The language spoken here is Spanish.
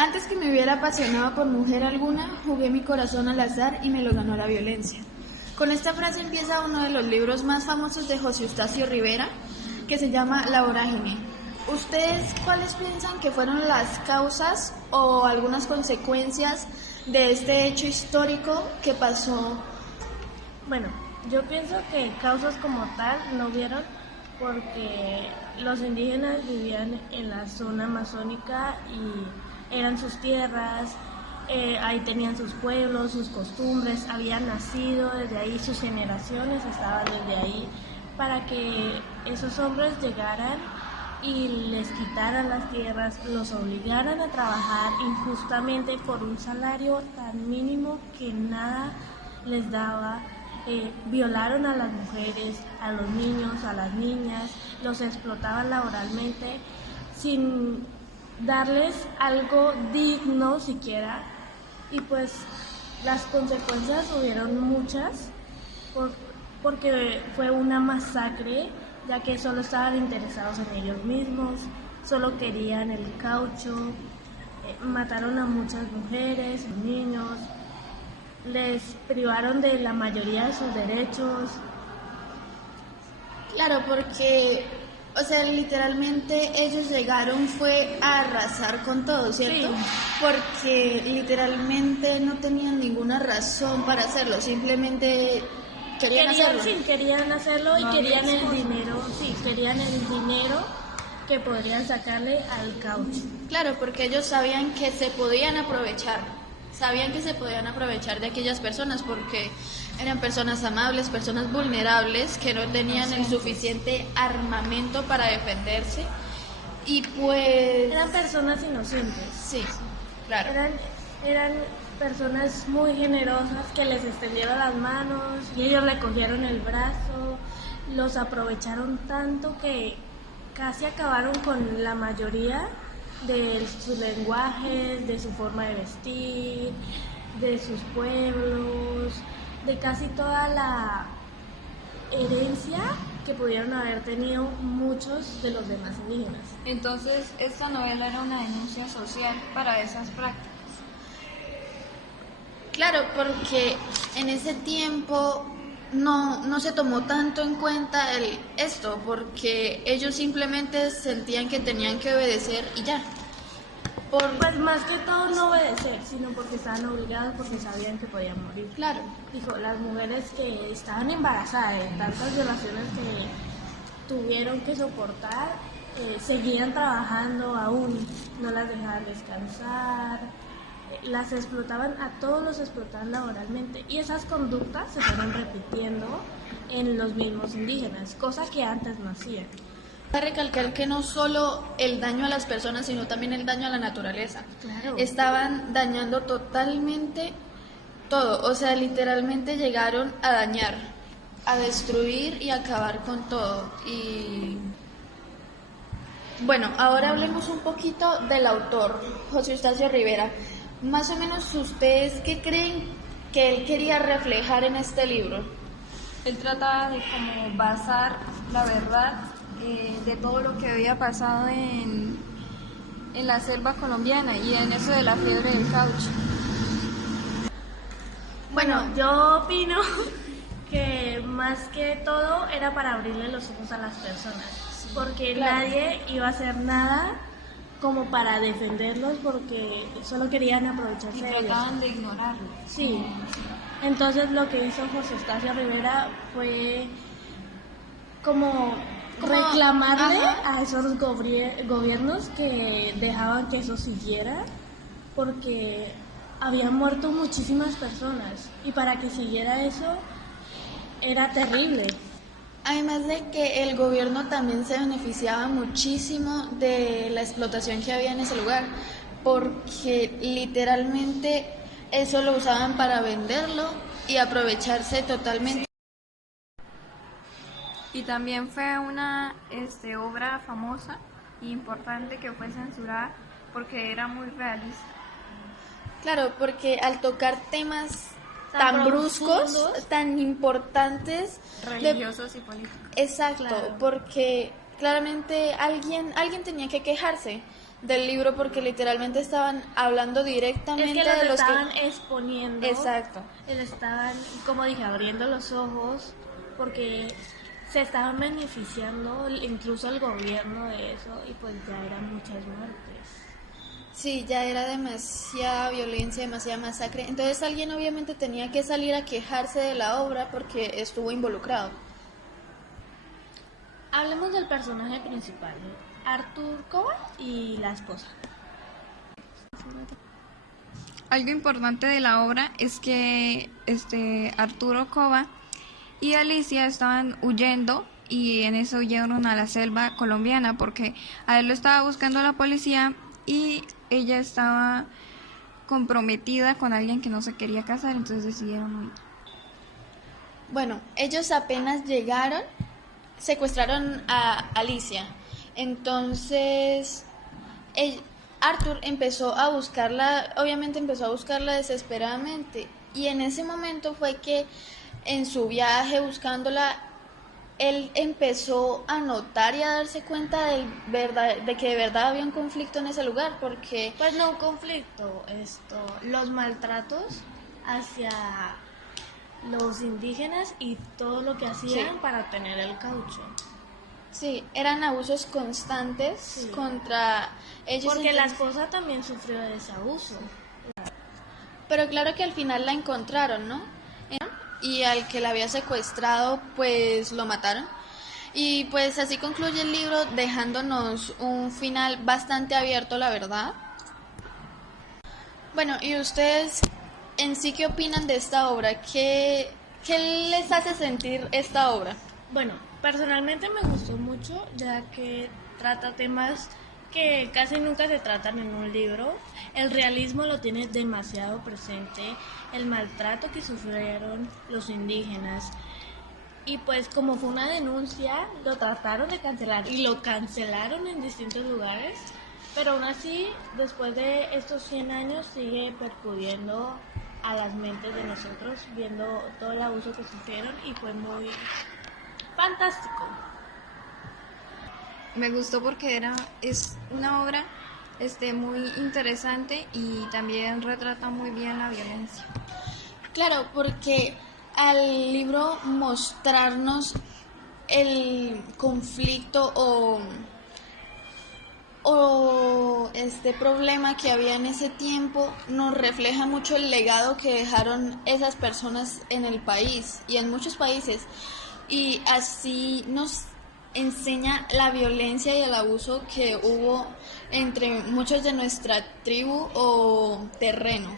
Antes que me hubiera apasionado por mujer alguna, jugué mi corazón al azar y me lo ganó la violencia. Con esta frase empieza uno de los libros más famosos de José Eustacio Rivera, que se llama La Vorágine. ¿Ustedes cuáles piensan que fueron las causas o algunas consecuencias de este hecho histórico que pasó? Bueno, yo pienso que causas como tal no hubieron porque los indígenas vivían en la zona amazónica y eran sus tierras, ahí tenían sus pueblos, sus costumbres, habían nacido desde ahí, sus generaciones estaban desde ahí, para que esos hombres llegaran y les quitaran las tierras, los obligaran a trabajar injustamente por un salario tan mínimo que nada les daba. Violaron a las mujeres, a los niños, a las niñas, los explotaban laboralmente sin darles algo digno siquiera, y pues las consecuencias hubieron muchas porque fue una masacre, ya que solo estaban interesados en ellos mismos, solo querían el caucho, mataron a muchas mujeres, niños, les privaron de la mayoría de sus derechos. Claro, porque, o sea, literalmente ellos llegaron fue a arrasar con todo, ¿cierto? Sí. Porque literalmente no tenían ninguna razón para hacerlo, simplemente querían hacerlo. Sí, querían hacerlo y No querían había el excusa. dinero, sí, querían el dinero que podrían sacarle al caucho. Claro, porque ellos sabían que se podían aprovechar, de aquellas personas porque eran personas amables, personas vulnerables que no tenían el suficiente armamento para defenderse y pues... Eran personas inocentes. Sí, claro. Eran personas muy generosas que les extendieron las manos y ellos le cogieron el brazo, los aprovecharon tanto que casi acabaron con la mayoría de sus lenguajes, de su forma de vestir, de sus pueblos, de casi toda la herencia que pudieron haber tenido muchos de los demás indígenas. Entonces, esta novela era una denuncia social para esas prácticas. Claro, porque en ese tiempo no se tomó tanto en cuenta esto, porque ellos simplemente sentían que tenían que obedecer y ya. Pues más que todo no obedecer, sino porque estaban obligados, porque sabían que podían morir. Claro. Dijo, las mujeres que estaban embarazadas de tantas violaciones que tuvieron que soportar, seguían trabajando aún, no las dejaban descansar, las explotaban, a todos los explotaban laboralmente, y esas conductas se fueron repitiendo en los mismos indígenas, cosa que antes no hacían. A recalcar que no solo el daño a las personas, sino también el daño a la naturaleza. Claro. Estaban dañando totalmente todo, o sea, literalmente llegaron a dañar, a destruir y a acabar con todo. Y bueno, ahora hablemos un poquito del autor, José Eustacio Rivera. Más o menos, ¿ustedes qué creen que él quería reflejar en este libro? Él trataba de como basar la verdad de todo lo que había pasado en la selva colombiana y en eso de la fiebre del caucho. Bueno, yo opino que más que todo era para abrirle los ojos a las personas, porque claro. nadie iba a hacer nada como para defenderlos, porque solo querían aprovecharse Y de ellos. trataban de ignorarlo. Sí, entonces lo que hizo José Eustacio Rivera fue como reclamarle a esos gobiernos que dejaban que eso siguiera, porque habían muerto muchísimas personas y para que siguiera eso era terrible. Además de que el gobierno también se beneficiaba muchísimo de la explotación que había en ese lugar, porque literalmente eso lo usaban para venderlo y aprovecharse totalmente. Y también fue una obra famosa e importante que fue censurada porque era muy realista. Claro, porque al tocar temas Tan tan bruscos, profundos, tan importantes, Religiosos y políticos. exacto, Claro. porque claramente alguien tenía que quejarse del libro porque literalmente estaban hablando directamente Es que de los los estaban que... exponiendo. Exacto. Les estaban, como dije, abriendo los ojos porque se estaban beneficiando incluso el gobierno de eso y pues ya eran muchas muertes. Sí, ya era demasiada violencia, demasiada masacre. Entonces alguien obviamente tenía que salir a quejarse de la obra porque estuvo involucrado. Hablemos del personaje principal, Arthur Coba y la esposa. Algo importante de la obra es que Arturo Cova y Alicia estaban huyendo y en eso huyeron a la selva colombiana porque a él lo estaba buscando la policía y ella estaba comprometida con alguien que no se quería casar, entonces decidieron huir. Bueno, ellos apenas llegaron, secuestraron a Alicia. Entonces, Arthur empezó a buscarla, obviamente empezó a buscarla desesperadamente. Y en ese momento fue que en su viaje buscándola, él empezó a notar y a darse cuenta de que de verdad había un conflicto en ese lugar, porque Pues no un conflicto, los maltratos hacia los indígenas y todo lo que hacían Sí. para obtener el caucho. sí, eran abusos constantes Sí. contra ellos. Porque la entonces- esposa también sufrió de ese abuso. Pero claro que al final la encontraron, ¿no? Y al que la había secuestrado, pues lo mataron. Y pues así concluye el libro, dejándonos un final bastante abierto, la verdad. Bueno, ¿y ustedes en sí qué opinan de esta obra? ¿Qué les hace sentir esta obra? Bueno, personalmente me gustó mucho ya que trata temas que casi nunca se tratan en un libro. El realismo lo tiene demasiado presente, el maltrato que sufrieron los indígenas. Y pues como fue una denuncia, lo trataron de cancelar y lo cancelaron en distintos lugares. Pero aún así, después de estos 100 años, sigue percudiendo a las mentes de nosotros, viendo todo el abuso que sufrieron y fue muy fantástico. Me gustó porque es una obra muy interesante y también retrata muy bien la violencia. Claro, porque al libro mostrarnos el conflicto o este problema que había en ese tiempo, nos refleja mucho el legado que dejaron esas personas en el país y en muchos países, y así nos enseña la violencia y el abuso que hubo entre muchos de nuestra tribu o terreno.